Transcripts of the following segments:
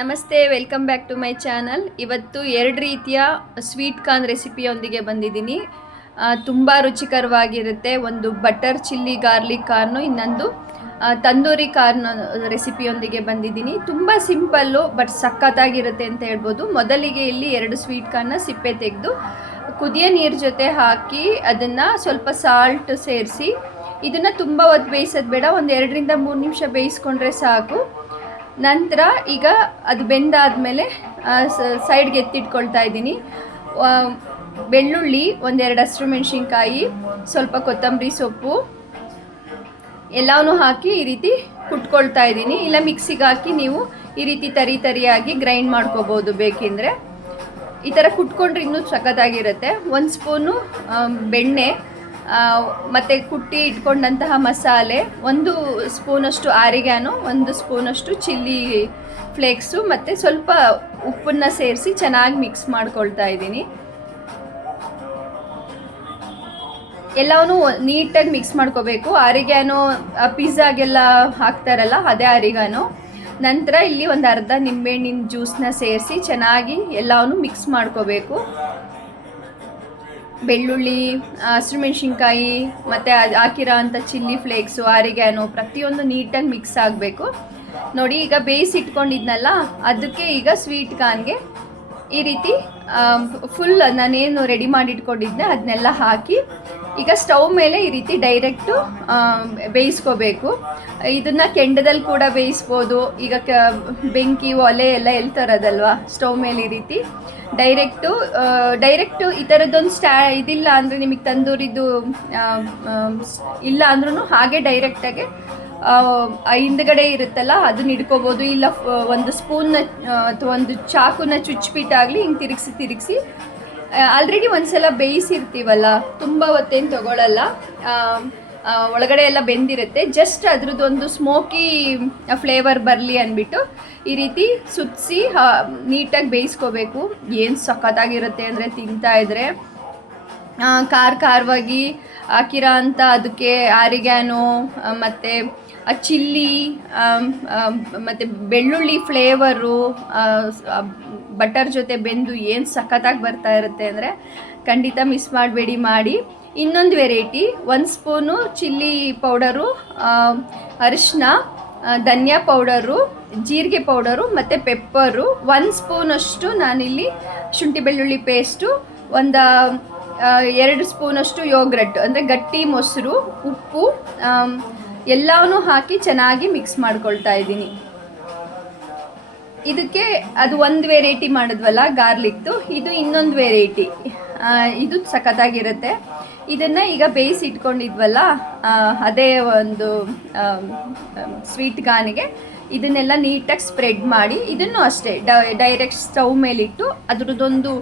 ನಮಸ್ತೆ, welcome back to my channel. ಇವತ್ತು ಎರಡು ರೀತಿಯ ಸ್ವೀಟ್ ಕಾರ್ನ್ ರೆಸಿಪಿಯೊಂದಿಗೆ ಬಂದಿದ್ದೀನಿ. ತುಂಬ ರುಚಿಕರವಾಗಿರುತ್ತೆ. ಒಂದು ಬಟರ್ ಚಿಲ್ಲಿ ಗಾರ್ಲಿಕ್ ಕಾರ್ನು, ಇನ್ನೊಂದು ತಂದೂರಿ ಕಾರ್ನ್ ರೆಸಿಪಿಯೊಂದಿಗೆ ಬಂದಿದ್ದೀನಿ. ತುಂಬ ಸಿಂಪಲ್ಲು ಬಟ್ ಸಖತ್ತಾಗಿರುತ್ತೆ ಅಂತ ಹೇಳ್ಬೋದು. ಮೊದಲಿಗೆ ಇಲ್ಲಿ 2 ಸ್ವೀಟ್ ಕಾರ್ನ ಸಿಪ್ಪೆ ತೆಗೆದು ಕುದಿಯೋ ನೀರು ಜೊತೆ ಹಾಕಿ ಅದನ್ನು ಸ್ವಲ್ಪ ಸಾಲ್ಟ್ ಸೇರಿಸಿ ಇದನ್ನು ತುಂಬ ಹೊತ್ತು ಬೇಯಿಸೋದು ಬೇಡ, ಒಂದು 2 ರಿಂದ 3 ನಿಮಿಷ ಬೇಯಿಸ್ಕೊಂಡ್ರೆ ಸಾಕು. ನಂತರ ಈಗ ಅದು ಬೆಂದಾದಮೇಲೆ ಸೈಡ್ಗೆ ಎತ್ತಿಟ್ಕೊಳ್ತಾ ಇದ್ದೀನಿ. ಬೆಳ್ಳುಳ್ಳಿ, 1-2 ಹಸಿಮೆಣಸಿನ್ಕಾಯಿ, ಸ್ವಲ್ಪ ಕೊತ್ತಂಬರಿ ಸೊಪ್ಪು ಎಲ್ಲವನ್ನೂ ಹಾಕಿ ಈ ರೀತಿ ಕುಟ್ಕೊಳ್ತಾ ಇದ್ದೀನಿ. ಇಲ್ಲ ಮಿಕ್ಸಿಗೆ ಹಾಕಿ ನೀವು ಈ ರೀತಿ ತರಿಯಾಗಿ ಗ್ರೈಂಡ್ ಮಾಡ್ಕೋಬೋದು. ಬೇಕೆಂದರೆ ಈ ಥರ ಕುಟ್ಕೊಂಡ್ರೆ ಇನ್ನೂ ಸಖತ್ತಾಗಿರುತ್ತೆ. 1 ಸ್ಪೂನು ಬೆಣ್ಣೆ ಮತ್ತು ಕುಟ್ಟಿ ಇಟ್ಕೊಂಡಂತಹ ಮಸಾಲೆ, 1 ಸ್ಪೂನಷ್ಟು ಆರಿಗ್ಯಾನೋ, 1 ಸ್ಪೂನಷ್ಟು ಚಿಲ್ಲಿ ಫ್ಲೇಕ್ಸು ಮತ್ತು ಸ್ವಲ್ಪ ಉಪ್ಪನ್ನು ಸೇರಿಸಿ ಚೆನ್ನಾಗಿ ಮಿಕ್ಸ್ ಮಾಡ್ಕೊಳ್ತಾ ಇದ್ದೀನಿ. ಎಲ್ಲವನ್ನೂ ನೀಟಾಗಿ ಮಿಕ್ಸ್ ಮಾಡ್ಕೋಬೇಕು. ಆರಿಗ್ಯಾನೋ ಪಿಜ್ಜಾಗೆಲ್ಲ ಹಾಕ್ತಾರಲ್ಲ, ಅದೇ ಆರಿಗ್ಯಾನೋ. ನಂತರ ಇಲ್ಲಿ ಒಂದು ಅರ್ಧ ನಿಂಬೆಹಣ್ಣಿನ ಜ್ಯೂಸನ್ನ ಸೇರಿಸಿ ಚೆನ್ನಾಗಿ ಎಲ್ಲವನ್ನೂ ಮಿಕ್ಸ್ ಮಾಡ್ಕೋಬೇಕು. ಬೆಳ್ಳುಳ್ಳಿ, ಹಸಿಮೆಣಸಿನ್ಕಾಯಿ ಮತ್ತು ಹಾಕಿರೋ ಅಂಥ ಚಿಲ್ಲಿ ಫ್ಲೇಕ್ಸು, ಆರಿಗ್ಯಾನೋ ಪ್ರತಿಯೊಂದು ನೀಟಾಗಿ ಮಿಕ್ಸ್ ಆಗಬೇಕು. ನೋಡಿ, ಈಗ ಬೇಯಿಸಿಟ್ಕೊಂಡಿದ್ನಲ್ಲ ಅದಕ್ಕೆ ಈಗ ಸ್ವೀಟ್ ಕಾರ್ನ್ಗೆ ಈ ರೀತಿ ಫುಲ್ ನಾನೇನು ರೆಡಿ ಮಾಡಿ ಇಟ್ಕೊಂಡಿದ್ದೆ ಅದನ್ನೆಲ್ಲ ಹಾಕಿ ಈಗ ಸ್ಟವ್ ಮೇಲೆ ಈ ರೀತಿ ಡೈರೆಕ್ಟು ಬೇಯಿಸ್ಕೋಬೇಕು. ಇದನ್ನು ಕೆಂಡದಲ್ಲಿ ಕೂಡ ಬೇಯಿಸ್ಬೋದು. ಈಗ ಬೆಂಕಿ ಒಲೆ ಎಲ್ಲ ಎಲ್ತರೋದಲ್ವ, ಸ್ಟವ್ ಮೇಲೆ ಈ ರೀತಿ ಡೈರೆಕ್ಟು ಈ ಥರದ್ದೊಂದು ಇದಿಲ್ಲ ಅಂದರೆ, ನಿಮಗೆ ತಂದೂರಿದು ಇಲ್ಲ ಅಂದ್ರೂ ಹಾಗೆ ಡೈರೆಕ್ಟಾಗಿ ಹಿಂದ್ಗಡೆ ಇರುತ್ತಲ್ಲ ಅದನ್ನ ಇಟ್ಕೋಬೋದು. ಇಲ್ಲ ಒಂದು ಸ್ಪೂನ್ನ ಅಥವಾ ಒಂದು ಚಾಕುನ ಚುಚ್ಚಿಬಿಟ್ಟಾಗಲಿ ಹಿಂಗೆ ತಿರುಗಿಸಿ ಆಲ್ರೆಡಿ ಒಂದ್ಸಲ ಬೇಯಿಸಿರ್ತೀವಲ್ಲ, ತುಂಬ ಹೊತ್ತೇನು ತಗೊಳ್ಳಲ್ಲ. ಒಳಗಡೆ ಎಲ್ಲ ಬೆಂದಿರುತ್ತೆ. ಜಸ್ಟ್ ಅದ್ರದ್ದೊಂದು ಸ್ಮೋಕಿ ಫ್ಲೇವರ್ ಬರಲಿ ಅಂದ್ಬಿಟ್ಟು ಈ ರೀತಿ ಸುತ್ತಿಸಿ ನೀಟಾಗಿ ಬೇಯಿಸ್ಕೋಬೇಕು. ಏನು ಸಖತ್ತಾಗಿರುತ್ತೆ ಅಂದರೆ, ತಿಂತಾಯಿದ್ರೆ ಖಾರವಾಗಿ ಹಾಕಿರೋ ಅಂಥ ಅದಕ್ಕೆ ಆರಿಗ್ಯಾನೋ ಮತ್ತು ಚಿಲ್ಲಿ ಮತ್ತು ಬೆಳ್ಳುಳ್ಳಿ ಫ್ಲೇವರು ಬಟರ್ ಜೊತೆ ಬೆಂದು ಏನು ಸಖತ್ತಾಗಿ ಬರ್ತಾ ಇರುತ್ತೆ ಅಂದರೆ ಖಂಡಿತ ಮಿಸ್ ಮಾಡಬೇಡಿ, ಮಾಡಿ. ಇನ್ನೊಂದು ವೆರೈಟಿ, 1 ಸ್ಪೂನು ಚಿಲ್ಲಿ ಪೌಡರು, ಅರಿಶಿನ, ಧನಿಯಾ ಪೌಡರು, ಜೀರಿಗೆ ಪೌಡರು ಮತ್ತು ಪೆಪ್ಪರು, 1 ಸ್ಪೂನಷ್ಟು ನಾನಿಲ್ಲಿ ಶುಂಠಿ ಬೆಳ್ಳುಳ್ಳಿ ಪೇಸ್ಟು, 2 ಸ್ಪೂನಷ್ಟು ಯೋಗ್ರೆಟ್ ಅಂದರೆ ಗಟ್ಟಿ ಮೊಸರು, ಉಪ್ಪು ಎಲ್ಲವನ್ನೂ ಹಾಕಿ ಚೆನ್ನಾಗಿ ಮಿಕ್ಸ್ ಮಾಡ್ಕೊಳ್ತಾ ಇದ್ದೀನಿ. ಇದಕ್ಕೆ ಅದು ಒಂದು ವೆರೈಟಿ ಮಾಡಿದ್ವಲ್ಲ ಗಾರ್ಲಿಕ್ದು, ಇದು ಇನ್ನೊಂದು ವೆರೈಟಿ. ಇದು ಸಖತ್ತಾಗಿರುತ್ತೆ. ಇದನ್ನು ಈಗ ಬೇಯಿಸಿ ಇಟ್ಕೊಂಡಿದ್ವಲ್ಲ ಅದೇ ಒಂದು ಸ್ವೀಟ್ ಕಾರ್ನಿಗೆ ಇದನ್ನೆಲ್ಲ ನೀಟಾಗಿ ಸ್ಪ್ರೆಡ್ ಮಾಡಿ, ಇದನ್ನು ಅಷ್ಟೇ ಡೈರೆಕ್ಟ್ ಸ್ಟವ್ ಮೇಲಿಟ್ಟು ಅದ್ರದ್ದೊಂದು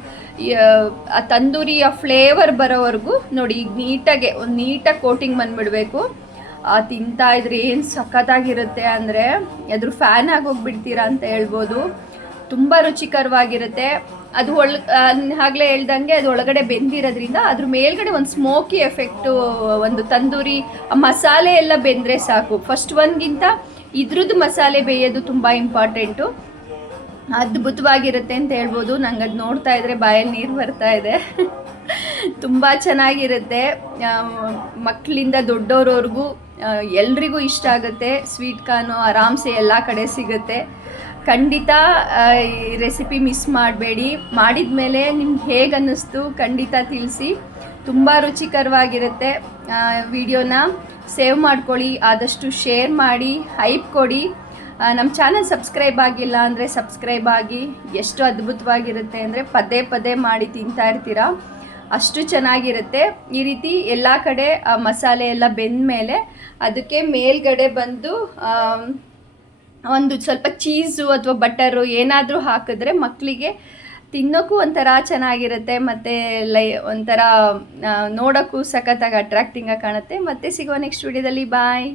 ತಂದೂರಿಯ ಫ್ಲೇವರ್ ಬರೋವರೆಗೂ ನೋಡಿ, ಈಗ ನೀಟಾಗಿ ಕೋಟಿಂಗ್ ಬಂದುಬಿಡಬೇಕು. ತಿಂತಾಯಿದ್ರೆ ಏನು ಸಖತ್ತಾಗಿರುತ್ತೆ ಅಂದರೆ ಅದ್ರ ಫ್ಯಾನ್ ಆಗೋಗ್ಬಿಡ್ತೀರಾ ಅಂತ ಹೇಳ್ಬೋದು. ತುಂಬ ರುಚಿಕರವಾಗಿರುತ್ತೆ. ಅದು ಆಗಲೇ ಹೇಳ್ದಂಗೆ ಅದು ಒಳಗಡೆ ಬೆಂದಿರೋದ್ರಿಂದ ಅದ್ರ ಮೇಲ್ಗಡೆ ಒಂದು ಸ್ಮೋಕಿ ಎಫೆಕ್ಟು, ಒಂದು ತಂದೂರಿ ಮಸಾಲೆ ಎಲ್ಲ ಬೆಂದರೆ ಸಾಕು. ಫಸ್ಟ್ ಒನ್ಗಿಂತ ಇದ್ರದ್ದು ಮಸಾಲೆ ಬೇಯೋದು ತುಂಬ ಇಂಪಾರ್ಟೆಂಟು. ಅದ್ಭುತವಾಗಿರುತ್ತೆ ಅಂತ ಹೇಳ್ಬೋದು. ನಂಗೆ ಅದು ನೋಡ್ತಾ ಇದ್ರೆ ಬಾಯಲ್ಲಿ ನೀರು ಬರ್ತಾ ಇದೆ. ತುಂಬ ಚೆನ್ನಾಗಿರುತ್ತೆ. ಮಕ್ಕಳಿಂದ ದೊಡ್ಡವ್ರವ್ರಿಗೂ ಎಲ್ರಿಗೂ ಇಷ್ಟ ಆಗುತ್ತೆ. ಸ್ವೀಟ್ ಕಾರ್ನು ಆರಾಮ್ಸೆ ಎಲ್ಲ ಕಡೆ ಸಿಗುತ್ತೆ. ಖಂಡಿತ ಈ ರೆಸಿಪಿ ಮಿಸ್ ಮಾಡಬೇಡಿ. ಮಾಡಿದ ಮೇಲೆ ನಿಮ್ಗೆ ಹೇಗೆ ಅನ್ನಿಸ್ತು ಖಂಡಿತ ತಿಳಿಸಿ. ತುಂಬ ರುಚಿಕರವಾಗಿರುತ್ತೆ. ವಿಡಿಯೋನ ಸೇವ್ ಮಾಡ್ಕೊಳ್ಳಿ, ಆದಷ್ಟು ಶೇರ್ ಮಾಡಿ, ಹೈಪ್ ಕೊಡಿ. ನಮ್ಮ ಚಾನಲ್ ಸಬ್ಸ್ಕ್ರೈಬ್ ಆಗಿಲ್ಲ ಅಂದರೆ ಸಬ್ಸ್ಕ್ರೈಬ್ ಆಗಿ. ಎಷ್ಟು ಅದ್ಭುತವಾಗಿರುತ್ತೆ ಅಂದರೆ ಪದೇ ಮಾಡಿ ತಿಂತಾ ಇರ್ತೀರ, ಅಷ್ಟು ಚೆನ್ನಾಗಿರುತ್ತೆ. ಈ ರೀತಿ ಎಲ್ಲ ಕಡೆ ಮಸಾಲೆ ಎಲ್ಲ ಬೆಂದ ಮೇಲೆ ಅದಕ್ಕೆ ಮೇಲ್ಗಡೆ ಬಂದು ಒಂದು ಸ್ವಲ್ಪ ಚೀಸು ಅಥವಾ ಬಟರು ಏನಾದರೂ ಹಾಕಿದ್ರೆ ಮಕ್ಕಳಿಗೆ ತಿನ್ನೋಕ್ಕೂ ಒಂಥರ ಚೆನ್ನಾಗಿರುತ್ತೆ. ಮತ್ತು ಒಂಥರ ನೋಡೋಕ್ಕೂ ಸಖತ್ತಾಗಿ ಅಟ್ರಾಕ್ಟಿಂಗಾಗಿ ಕಾಣುತ್ತೆ. ಮತ್ತೆ ಸಿಗುವ ನೆಕ್ಸ್ಟ್ ವಿಡಿಯೋದಲ್ಲಿ. ಬಾಯ್.